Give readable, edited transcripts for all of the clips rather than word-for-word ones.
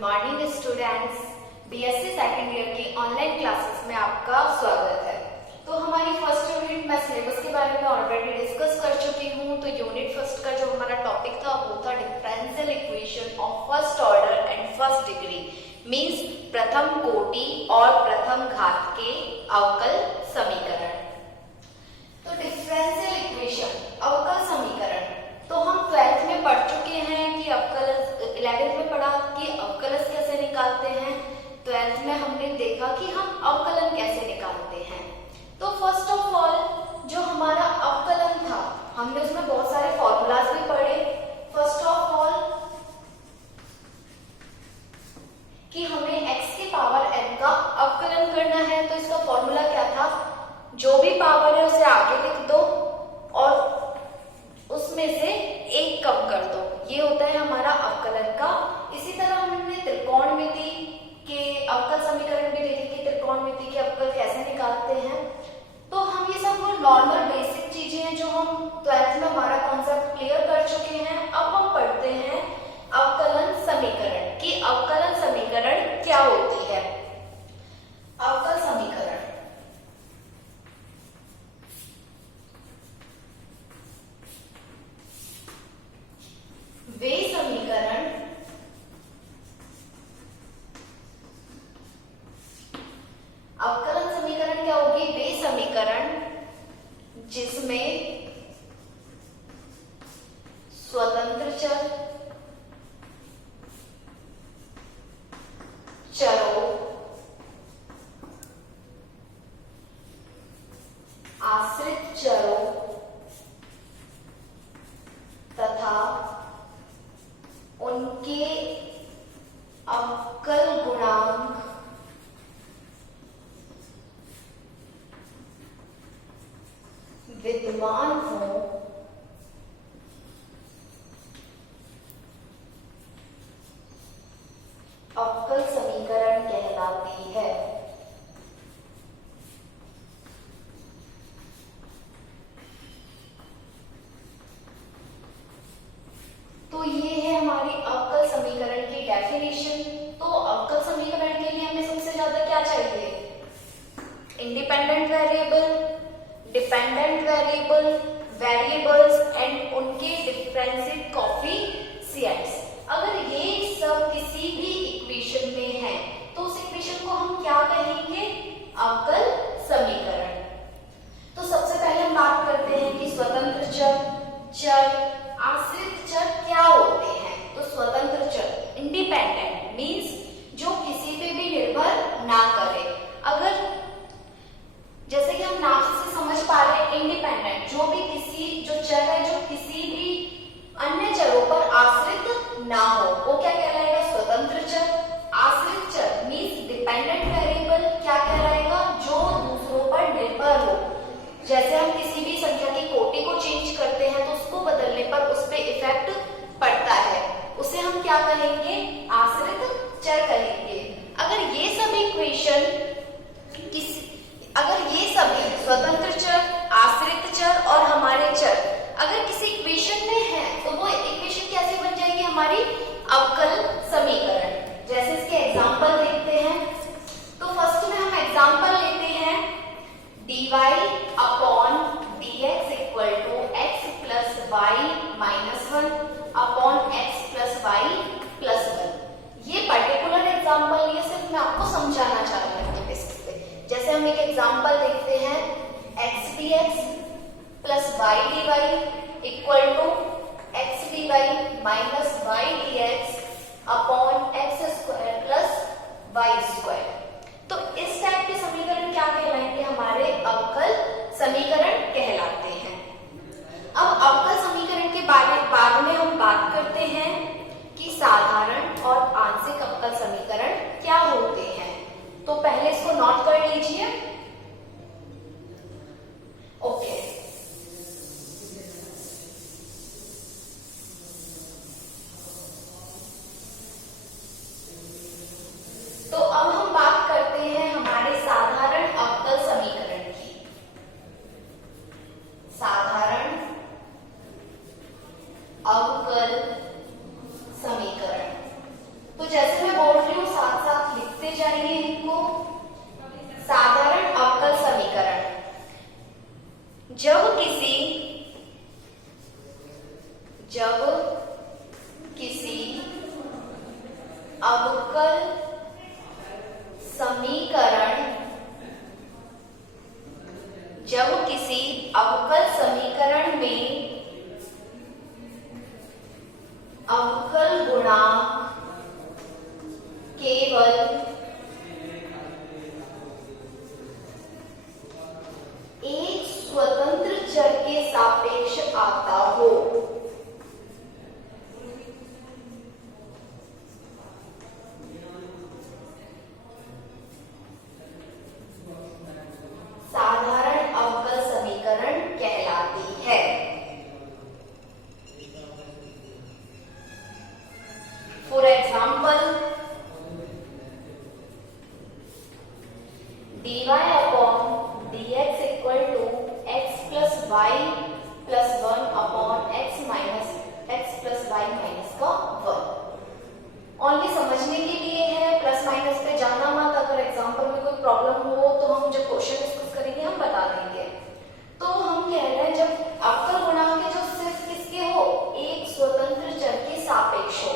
Morning students, BSc second year की online classes में आपका स्वागत है। तो हमारी फर्स्ट यूनिट मैं सिलेबस के बारे में ऑलरेडी डिस्कस कर चुकी हूँ। तो यूनिट फर्स्ट का जो हमारा टॉपिक था वो था differential equation of first order and first degree, means प्रथम कोटि और प्रथम घात के अवकल समीकरण। तो डिफरेंशियल इक्वेशन, अवकल समीकरण, तो हम 12th में पढ़ चुके हैं कि अवकल, 11th में पढ़ा कि अवकलज कैसे निकालते हैं। 12th में हमने देखा कि हम अवकलन कैसे निकालते हैं। तो फर्स्ट ऑफ ऑल जो हमारा अवकलन था, हमने उसमें बहुत सारे फॉर्मूलाज भी पढ़े। फर्स्ट ऑफ ऑल कि हमें x की पावर n का अवकलन करना है, तो इसका फॉर्मूला क्या था, जो भी पावर है उसे आगे लिख दो और उसमें से एक कम कर दो, ये होता है हमारा अवकलन का। इसी तरह हमने त्रिकोणमिति के अवकल समीकरण भी देखे कि त्रिकोणमिति के अवकल कैसे निकालते हैं। तो हम ये सब नॉर्मल बेसिक चीजें हैं जो हम 12th में हमारा कॉन्सेप्ट क्लियर कर चुके हैं। अब हम पढ़ते हैं अवकलन समीकरण कि अवकलन समीकरण क्या होती है। अवकल समीकरण वे समीकरण अवकलन समीकरण क्या होगी, वे समीकरण जिसमें स्वतंत्र चर, चरों, आश्रित चरों तथा उनके अवकल गुणांक विद्यमान हो, अवकल समीकरण कहलाती है। तो ये है हमारी अवकल समीकरण की डेफिनेशन। तो अवकल समीकरण के लिए हमें सबसे ज्यादा क्या चाहिए, independent variable, dependent variable, variables and उनके डिफरेंशियल कोएफिशिएंट्स। अगर ये सब किसी भी इक्वेशन में है तो उस इक्वेशन को हम क्या कहेंगे, अवकल समीकरण। तो सबसे पहले हम बात करते हैं कि स्वतंत्र चर, चर, आश्रित चर क्या होते हैं। तो स्वतंत्र चर, इंडिपेंडेंट मींस जो किसी पे भी निर्भर ना करे। अगर जैसे कि हम नाम से समझ पा रहे हैं, इंडिपेंडेंट जो भी किसी, जो चर है जो किसी भी अन्य चरों पर आश्रित ना हो, वो क्या कहलाएगा, स्वतंत्र चर। आश्रित चर मींस डिपेंडेंट वेरिएबल क्या कहलाएगा, जो दूसरों पर निर्भर हो। जैसे हम किसी भी संख्या की कोटि को चेंज करते हैं तो उसको बदलने पर उस पर इफेक्ट पड़ता है, उसे हम क्या कहेंगे, आश्रित चर कहेंगे। अगर ये सभी इक्वेशन अगर ये सभी स्वतंत्र चर, आश्रित चर और हमारे चर अगर किसी इक्वेशन में है तो वो इक्वेशन कैसे बन जाएगी, हमारी अवकल समीकरण। जैसे इसके एग्जांपल देखते हैं। तो फर्स्ट में हम एग्जांपल लेते हैं dy upon dx equal to x plus y minus 1 upon x plus y plus 1। ये पर्टिकुलर एग्जांपल ये सिर्फ मैं आपको समझाना चाह रही हूँ। जैसे हम एक एग्जांपल देखते हैं x dx plus y dy equal to x dy minus y dx upon x square plus y square. तो इस टाइप के समीकरण क्या कहलाएंगे, हमारे अवकल समीकरण कहलाते हैं। अब अवकल समीकरण के बाद में हम बात करते हैं कि साधारण और आंशिक अवकल समीकरण क्या होते हैं। तो पहले इसको नोट कर लीजिए। ओके, जब किसी अवकल समीकरण में अवकल गुणांक केवल एक स्वतंत्र चर के सापेक्ष आता हो। साधारण अवकल समीकरण कहलाती है। For example, dy upon dx equal to x plus y plus 1 upon x plus y minus का 1। ओनली समझने के लिए है, प्लस माइनस पे जाना मत। अगर एग्जाम्पल में कोई प्रॉब्लम हो तो हम जब क्वेश्चन डिस्कस करेंगे हम बता देंगे। तो हम कह रहे हैं जब अवकल गुणांक के जो सिर्फ किसके हो, एक स्वतंत्र चर के सापेक्ष हो।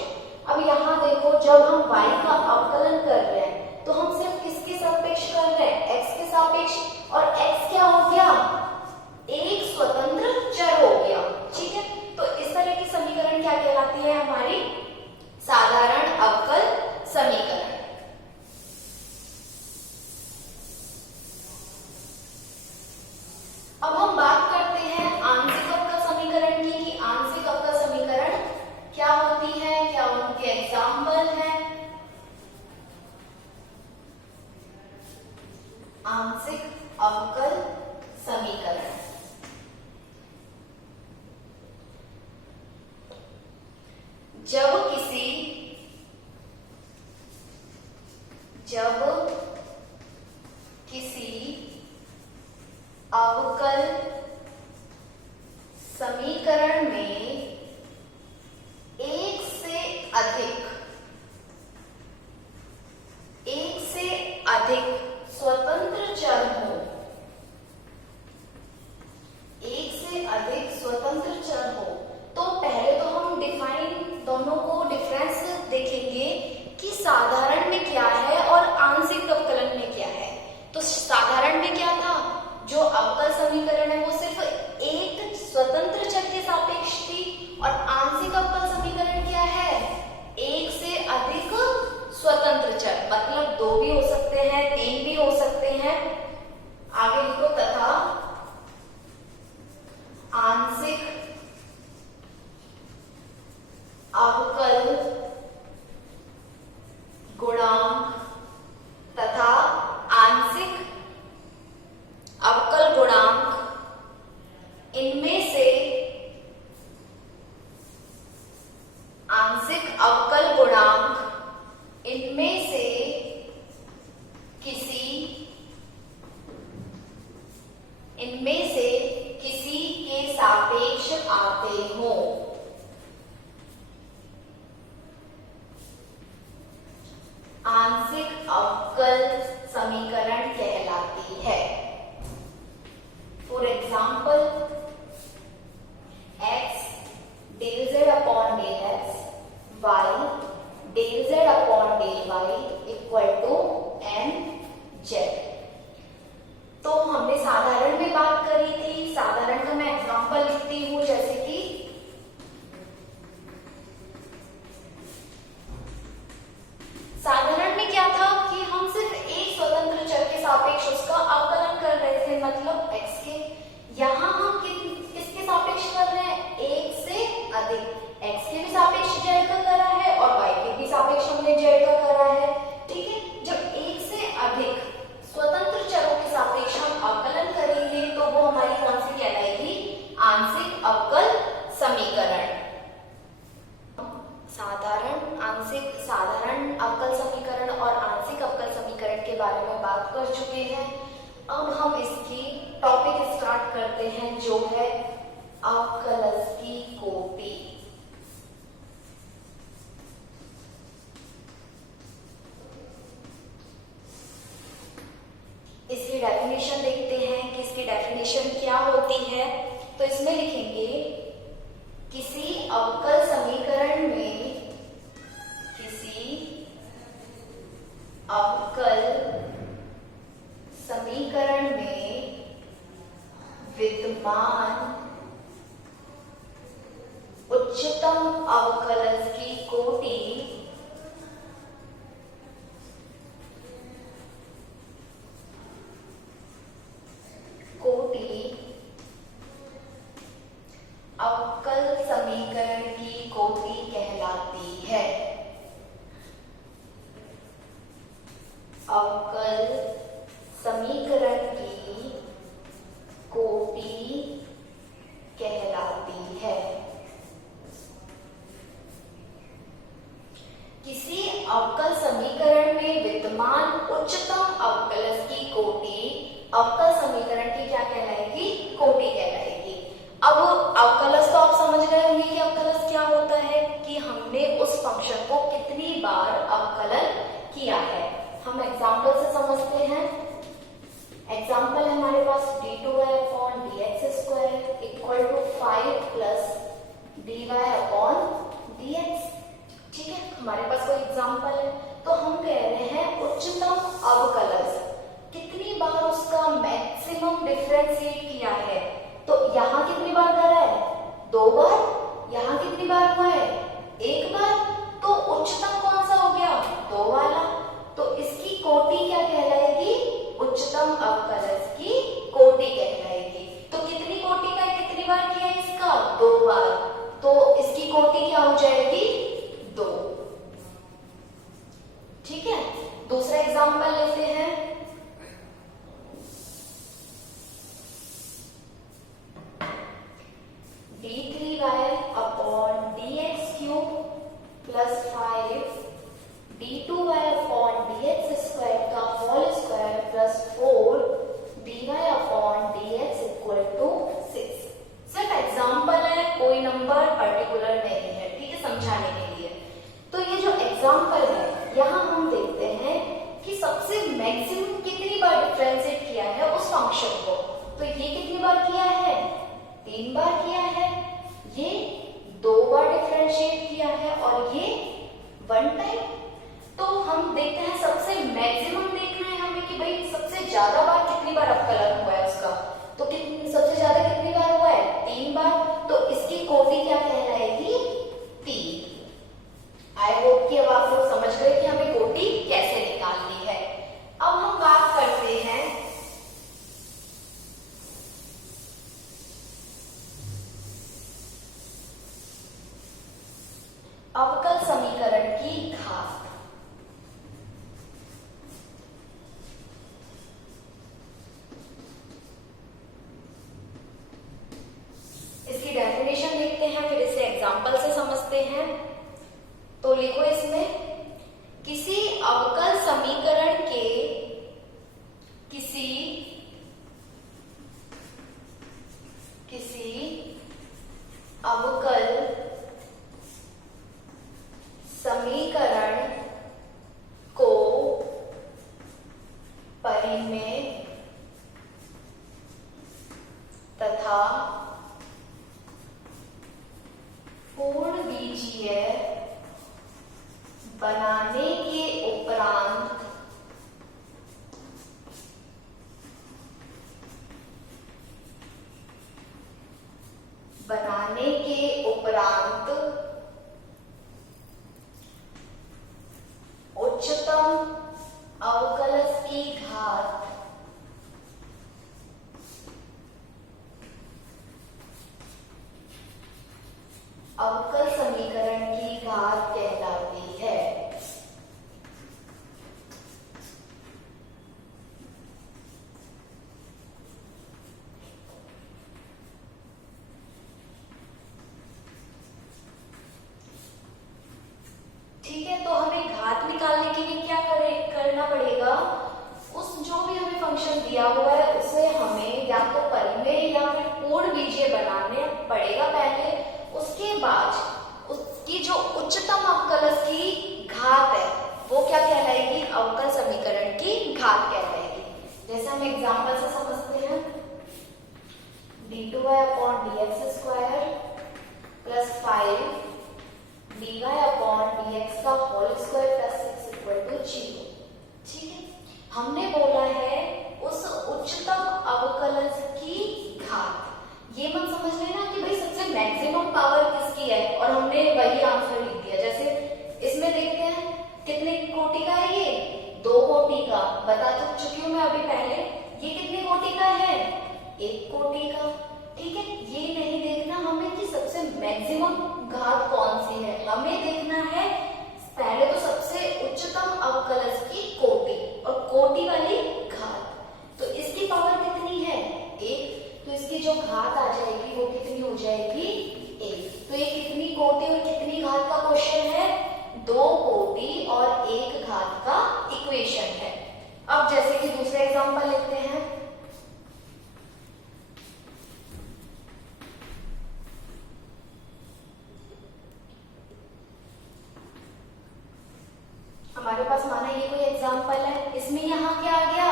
अब यहाँ देखो, जब हम y का अवकलन कर रहे हैं तो हम सिर्फ किसके सापेक्ष कर रहे हैं, x के सापेक्ष। और x क्या हो गया, एक स्वतंत्र चर हो गया। ठीक है, तो इस तरह की समीकरण क्या कहलाती है, हमारी साधारण अवकल समीकरण। अब हम बात करते हैं आंशिक अवकल समीकरण की, कि आंशिक अवकल समीकरण क्या होती है, क्या उनके एग्जाम्पल हैं। आंशिक अवकल समीकरण जब किसी अवकल समीकरण में एक से अधिक स्वतंत्र चर हो, एक से अधिक स्वतंत्र चर हो, तो पहले तो हम दोनों को डिफरेंस देखेंगे कि साधारण में क्या है और आंशिक अवकलन में क्या है। तो साधारण में क्या था, जो अवकल समीकरण है वो सिर्फ एक स्वतंत्र चर के सापेक्ष थी, और आंशिक अवकल समीकरण क्या है, एक से अधिक स्वतंत्र चर, मतलब 2 भी हो सकते हैं, 3 भी हो सकते हैं। आगे लिखो, तथा आंशिक अवकल गुणांक तथा आंशिक अवकल गुणांक इनमें से आंशिक अवकल गुणांक इनमें से किसी के सापेक्ष आते हो। आंशिक अवकल समीकरण कहलाती है। For example, x del z अपॉन del x, y del z अपॉन del y equal to mz। तो हमने साधारण में बात करी थी, साधारण का मैं एग्जाम्पल लिखती हूं, जैसे कि साधारण में क्या था कि हम सिर्फ एक स्वतंत्र चर के सापेक्ष उसका अवकलन कर रहे थे, मतलब x के। यहाँ हम किसके सापेक्ष कर रहे हैं, एक से अधिक। x के भी सापेक्ष z का करा है और y के भी सापेक्ष हमने z का करा है। ठीक है, जब एक से अधिक स्वतंत्र चरों के सापेक्ष हम अवकलन करेंगे तो वो हमारी कौन सी कहलाएगी, आंशिक अवकल समीकरण। साधारण अवकल समीकरण और आंशिक अवकल समीकरण के बारे में बात कर चुके हैं। अब हम इसकी टॉपिक स्टार्ट करते हैं, जो है अवकलज की कोटि। इसकी डेफिनेशन देखते हैं कि इसकी डेफिनेशन क्या होती है। तो इसमें लिखेंगे, किसी अवकल अवकल समीकरण की कोटि कहलाती है। किसी अवकल समीकरण में विद्यमान उच्चतम अवकलज की कोटि अवकल समीकरण की क्या कहलाएगी? कोटि कहलाएगी। अब अवकलज तो आप समझ गए होंगे कि अवकलज क्या होता है, कि हमने उस फंक्शन को कितनी बार अवकलन किया है। हम एग्जाम्पल से समझते हैं। एग्जाम्पल है हमारे पास d2y/dx² equal to 5 plus dy/dx। ठीक है, हमारे पास कोई एग्जाम्पल है, तो हम कह रहे हैं उच्चतम अवकलज कितनी बार उसका मैक्सिमम डिफरेंशिएट किया है। तो यहाँ कितनी बार करा है? 2 बार। यहाँ कितनी बार हुआ है? 1 बार। तो उच्चतम कौन सा हो गया? 2 वाला। तो इसकी कोटि क्या कहलाएगी? उच्चतम अवकलज की कोटि कहलाएगी। तो कितनी कोटि का कितनी बार किया है इसका? 2 बार। तो इसकी कोटि क्या हो जाएगी? 2। ठीक है, दूसरा एग्जांपल लेते हैं। d3y/dx³ प्लस 5 d2y/dx² का whole square plus 4 dy/dx equal to 6। सिर्फ एग्जाम्पल है, कोई नंबर पर्टिकुलर नहीं है, ठीक है, समझाने के लिए। तो ये जो एग्जाम्पल है, यहाँ हम देखते हैं कि सबसे मैक्सिमम कितनी बार डिफरेंशिएट किया है उस फंक्शन को। तो ये कितनी बार किया है? 3 बार किया है। ये 2 बार डिफरेंशिएट किया है और ये 1 टाइम। तो हम देखते हैं सबसे मैक्सिमम देखना है हमें कि भाई सबसे ज्यादा बार कितनी बार अवकलन हुआ है उसका। तो सबसे ज्यादा कितनी बार हुआ है? 3 बार। तो इसकी कोटि क्या कहलाएगी? 3। आई होप कि अब आप लोग समझ गए कि हमें कोटि कैसे निकालनी है। अब हम बात करते हैं अवकल समीकरण की घात। इसकी डेफिनेशन देखते हैं, फिर इसे एग्जांपल से समझते हैं। तो लिखो इसमें, किसी अवकल समीकरण के किसी अवकल समीकरण को परिमेय तथा पूर्ण बीजीय बनाने के उपरांत उच्चतम अवकलज की घात अवकल समीकरण की घात कहलाती है। ठीक है, तो हमें घात निकालने के लिए क्या करना पड़ेगा? उस जो भी हमें फंक्शन दिया हुआ है उसे हमें या तो परिमेय या फिर पूर्ण बीजीय बनाने पड़ेगा पहले। उसके बाद उसकी जो उच्चतम अवकलज की घात है वो क्या कहलाएगी? अवकल समीकरण की घात कहलाएगी। जैसे हम एग्जांपल से समझते हैं, d2y/dx² प्लस 5 dy/dx का whole square plus 6 equal to 0। ठीक है, हमने बोला है उस उच्चतम अवकलज की घात। ये मत समझ लेना कि भाई सबसे मैक्सिमम पावर किसकी है और हमने वही आंसर लिख दिया। जैसे इसमें देखते हैं कितने कोटि का है? ये 2 कोटि का। बता तो चुकी हूं मैं अभी पहले। ये कितने कोटि का है? 1 कोटि का। ठीक है, ये नहीं देखना हमें कि सबसे मैक्सिमम घात कौन सी है, हमें देखना है पहले तो सबसे उच्चतम अवकलज की कोटि। और हमारे पास माना ये कोई एग्जाम्पल है, इसमें यहाँ क्या आ गया,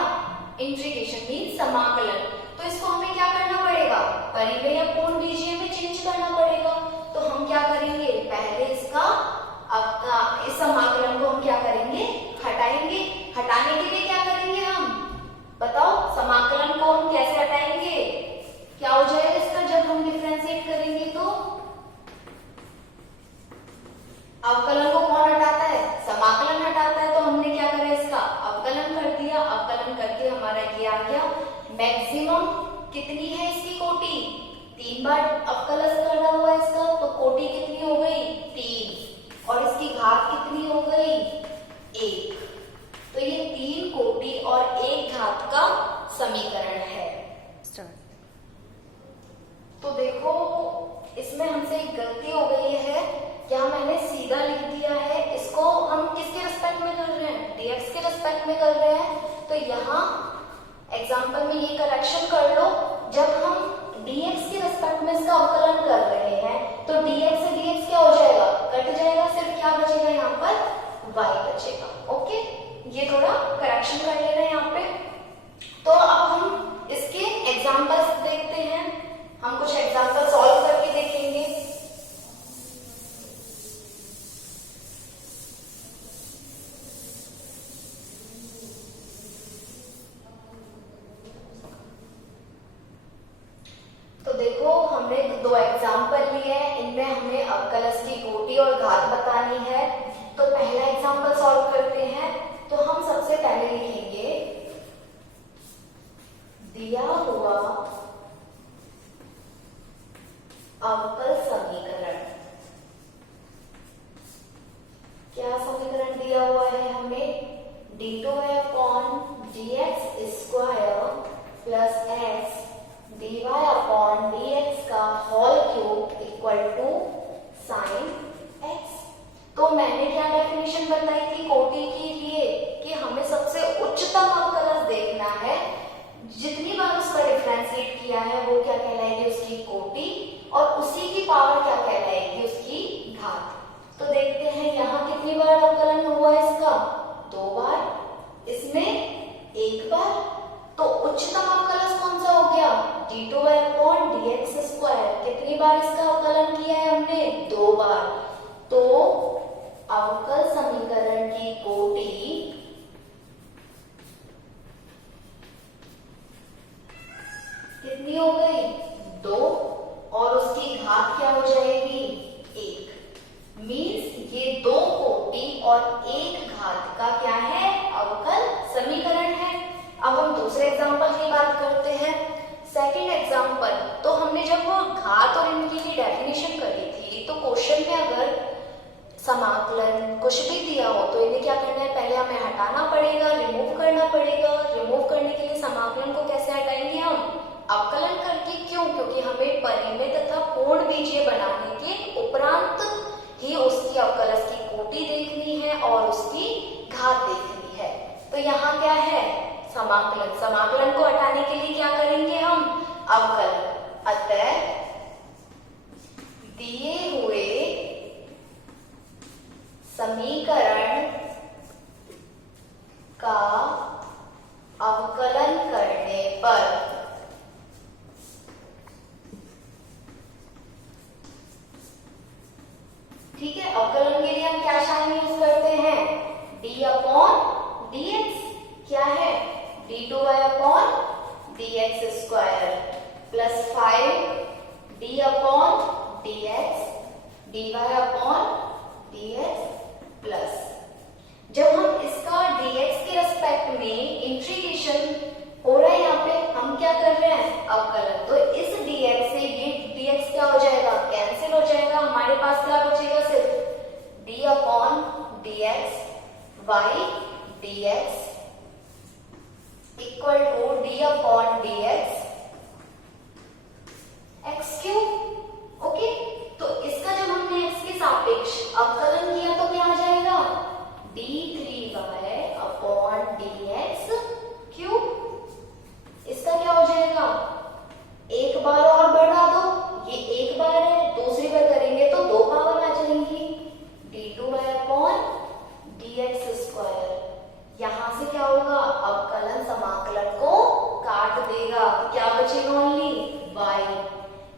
इंटीग्रेशन मीन समाकलन। तो इसको हमें क्या करना पड़ेगा, परिमेय या पूर्ण बीजीय में चेंज करना पड़ेगा। तो हम क्या करेंगे, पहले इसका इस समाकलन को हम क्या करेंगे, हटाएंगे। हटाने के लिए क्या करेंगे हम, बताओ, समाकलन को हम कैसे हटाएंगे, क्या हो जाएगा इसका जब हम डिफरेंशिएट करेंगे तो, अवकलन को कौन हटाता है, समाकलन हटाता है। तो हमने क्या करा, इसका अवकलन कर दिया। अवकलन करके हमारा ये आ गया, मैक्सिमम कितनी है इसकी कोटि, 3 बार अवकलन करना हुआ इसका, तो कोटि कितनी हो गई, 3, और इसकी घात कितनी हो गई, 1। तो ये 3 कोटि और 1 घात का समीकरण है। तो देखो इसमें हमसे एक गलती हो गई है, यहाँ मैंने सीधा लिख दिया है, इसको हम किसके रिस्पेक्ट में कर रहे हैं, dx के रिस्पेक्ट में कर रहे हैं। तो यहाँ एग्जाम्पल में ये करेक्शन कर लो, जब हम dx के रिस्पेक्ट में इसका अवकलन कर रहे हैं तो dx से dx क्या हो जाएगा, कट जाएगा, सिर्फ क्या बचेगा यहाँ पर, y बचेगा। ओके, ये थोड़ा करेक्शन कर लेना है यहाँ पे। तो अब हम इसके एग्जाम्पल्स देखते हैं, हम कुछ एग्जाम्पल सॉल्व करके देखेंगे। तो देखो हमने 2 एग्जाम्पल लिए हैं, इनमें हमें अवकलज की कोटि और घात बतानी है। तो पहला एग्जाम्पल सॉल्व करते हैं। तो हम सबसे पहले लिखेंगे, दिया हुआ अवकल समीकरण, क्या समीकरण दिया हुआ है हमें, d2y/dx² प्लस x dy/dx का whole cube equal to sin x। तो मैंने क्या डेफिनेशन बताई थी कोटि के लिए, कि हमें सबसे उच्चतम अवकलज देखना है, जितनी बार उसका डिफरेंशिएट किया है वो क्या कहलाएगी, उसकी कोटि, और उसी की पावर क्या कहलाएगी, उसकी घात। तो देखते हैं यहाँ कितनी बार अवकलन हुआ इसका, 2 बार, इसमें 1 बार। तो उच्चतम अवकलज कौन सा हो गया, d2y/dx²। कितनी बार इसका अवकलन किया है हमने, 2 बार। तो अवकल समीकरण की कोटि कितनी हो गई, 2, और उसकी घात क्या हो जाएगी, 1। मीन्स ये 2 कोटि और 1 घात का क्या है, अवकल समीकरण है। अब हम दूसरे एग्जाम्पल की बात करते हैं, सेकंड एग्जाम्पल। तो हमने जब वो घात और इनकी की डेफिनेशन करी थी, तो क्वेश्चन में अगर समाकलन कुछ भी दिया हो तो इन्हें क्या करना है, पहले हमें हटाना पड़ेगा, रिमूव करना पड़ेगा। रिमूव करने के लिए समाकलन को कैसे हटाएंगे हम, अवकलन करके। क्यों, क्योंकि हमें परिमेय तथा पूर्ण बीजीय बनाने के उपरांत ही उसकी अवकलज की कोटि देखनी है और उसकी घात देखनी है। तो यहाँ क्या है, समाकलन। समाकलन को हटाने के लिए क्या करेंगे हम, अवकलन। अतः दिए हुए समीकरण का अवकलन करने पर ठीक है, अवकलन के लिए हम क्या साइन यूज करते हैं, d/dx, क्या है, d2y/dx² plus 5 d/dx dy/dx plus, जब हम इसका dx के रेस्पेक्ट में इंटीग्रेशन हो रहा है, यहाँ पे हम क्या कर रहे हैं, अवकलन। तो इस dx से ये dx क्या हो जाएगा, कैंसिल हो जाएगा। हमारे पास क्या बचेगा, सिर्फ d/dx y dx equal to d/dx x3। Okay, तो इसका जब हमने x के सापेक्ष अवकलन किया तो क्या आ जाएगा, d3y/dx3। इसका क्या हो जाएगा, एक बार और बढ़ा दो, ये एक बार है, दूसरी बार करेंगे तो 2 पावर आ जाएंगी, d2y/dx 3x²। यहां से क्या होगा, अवकलन समाकलन को काट देगा, क्या बचेगा ओनली y,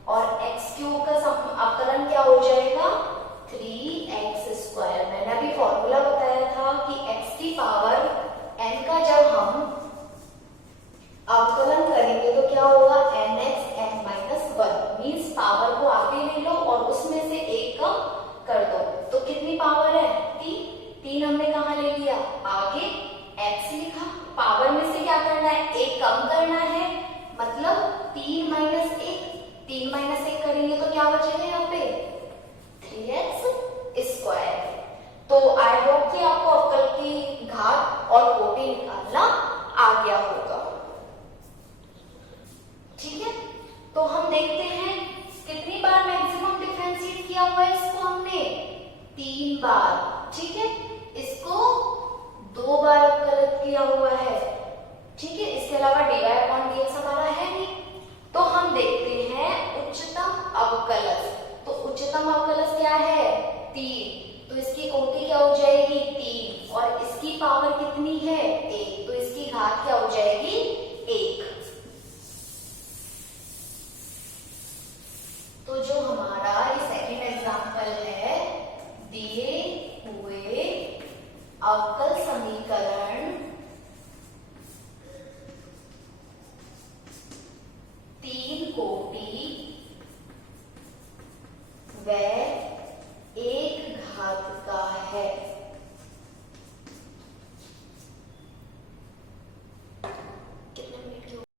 और x³ का अवकलन क्या हो जाएगा 3x²। मैंने अभी फॉर्मूला बताया था कि x की पावर n का जब हम अवकलन करेंगे तो क्या होगा nx n-1, मीन्स पावर को आगे ले लो और उसमें से एक कम कर दो। तो कितनी पावर है 3 हमने कहा ले लिया, आगे x लिखा, पावर में से क्या करना है एक कम करना है, मतलब 3 - 1 करेंगे तो क्या बचेगा यहाँ पे 3x²। तो आई होप कि आपको अवकल की घात और कोटि निकालना आ गया होगा। ठीक है, तो हम देखते हैं कितनी बार मैक्सिमम डिफरेंशिएट किया हुआ है इसको हमने 3 बार। ठीक है, इसको 2 बार अवकलित किया हुआ है। ठीक है, इसके अलावा dy/dx हमारा है नहीं। तो हम देखते हैं उच्चतम अवकलज। तो उच्चतम अवकलज क्या है 3, तो इसकी कोटि क्या हो जाएगी 3, और इसकी पावर कितनी है 1, तो इसकी घात क्या हो जाएगी 1। तो जो हमारा ये सेकंड एग्जांपल है, दिए हुए अवकल समीकरण